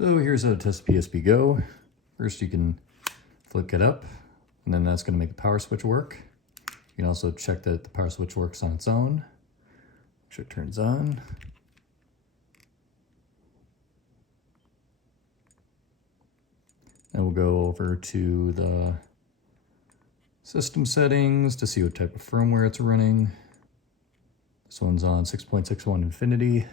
So here's how to test PSP Go. First you can flick it up, and then that's going to make the power switch work. You can also check that the power switch works on its own. Make sure it turns on. And we'll go over to the system settings to see what type of firmware it's running. This one's on 6.61 Infinity.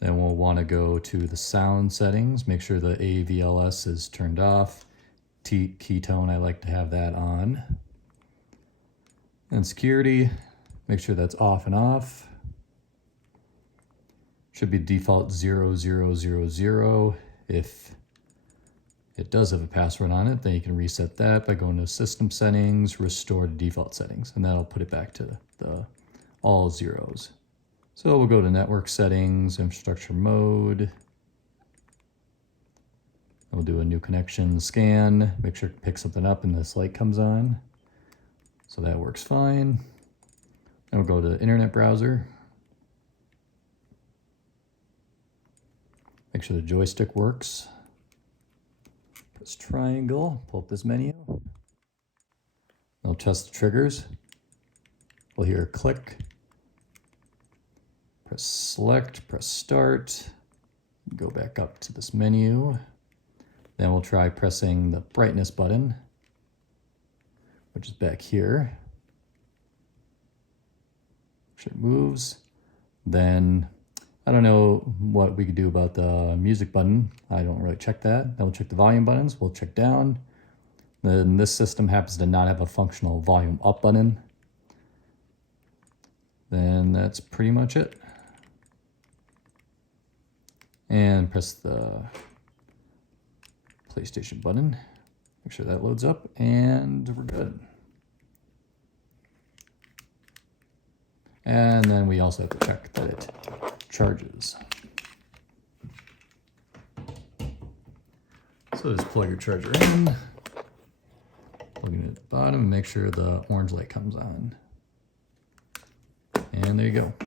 Then we'll want to go to the sound settings, make sure the AVLS is turned off. Ketone, I like to have that on. And security, make sure that's off and off. Should be default 0000. If it does have a password on it, then you can reset that by going to system settings, restore to default settings, and that'll put it back to the all zeros. So we'll go to network settings, infrastructure mode. We'll do a new connection scan, make sure to pick something up and this light comes on. So that works fine. And we'll go to the internet browser. Make sure the joystick works. Press triangle, pull up this menu. We'll test the triggers. We'll hear a click. Press select, press start, go back up to this menu. Then we'll try pressing the brightness button, which is back here. Make sure it moves. Then, I don't know what we could do about the music button. I don't really check that. Then we'll check the volume buttons, we'll check down. Then this system happens to not have a functional volume up button. Then that's pretty much it. And press the PlayStation button. Make sure that loads up, and we're good. And then we also have to check that it charges. So just plug your charger in, plug it at the bottom, and make sure the orange light comes on. And there you go.